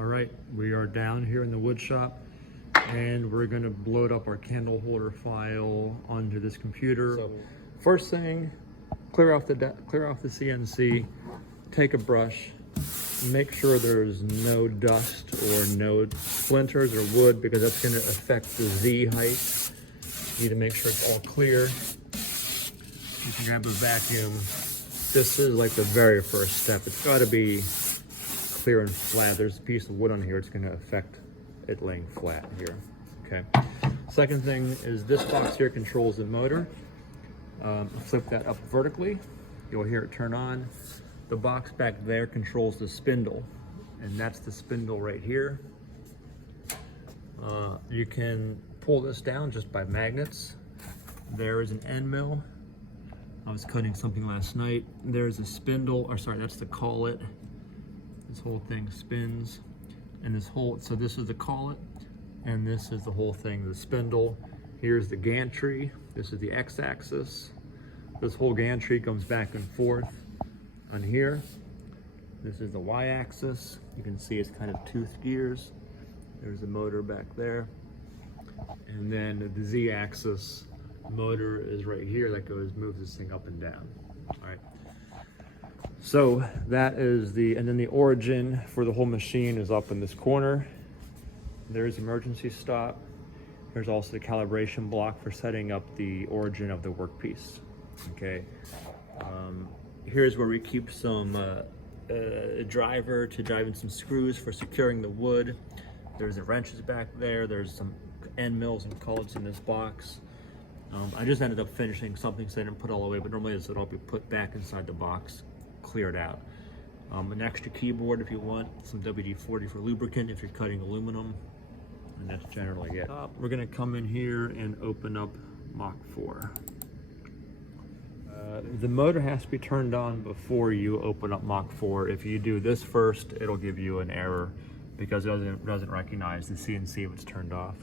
All right, we are down here in the wood shop and we're gonna load up our candle holder file onto this computer. So first thing, clear off the CNC, take a brush, make sure there's no dust or no splinters or wood because that's gonna affect the Z height. You need to make sure it's all clear. You can grab a vacuum. This is like the very first step. It's gotta be clear and flat. There's a piece of wood on here. It's going to affect it laying flat here. Okay. Second thing is this box here controls the motor. Flip that up vertically. You'll hear it turn on. The box back there controls the spindle, and that's the spindle right here. You can pull this down just by magnets. There is an end mill. I was cutting something last night. There's a spindle, or sorry, that's the collet. This whole thing spins, and so this is the collet, and this is the whole thing, the spindle. Here's the gantry. This is the x-axis. This whole gantry comes back and forth on here. This is the y-axis. You can see it's kind of toothed gears. There's the motor back there. And then the z-axis motor is right here that moves this thing up and down. All right. So that is and then the origin for the whole machine is up in this corner. There's emergency stop. There's also the calibration block for setting up the origin of the workpiece. Okay. Here's where we keep some a driver to drive in some screws for securing the wood. There's the wrenches back there. There's some end mills and collets in this box. I just ended up finishing something so I didn't put it all away, but normally this would all be put back inside the box, cleared out. An extra keyboard if you want, some WD-40 for lubricant if you're cutting aluminum, and that's generally it. We're gonna come in here and open up Mach 4. The motor has to be turned on before you open up Mach 4. If you do this first, it'll give you an error because it doesn't recognize the CNC if it's turned off.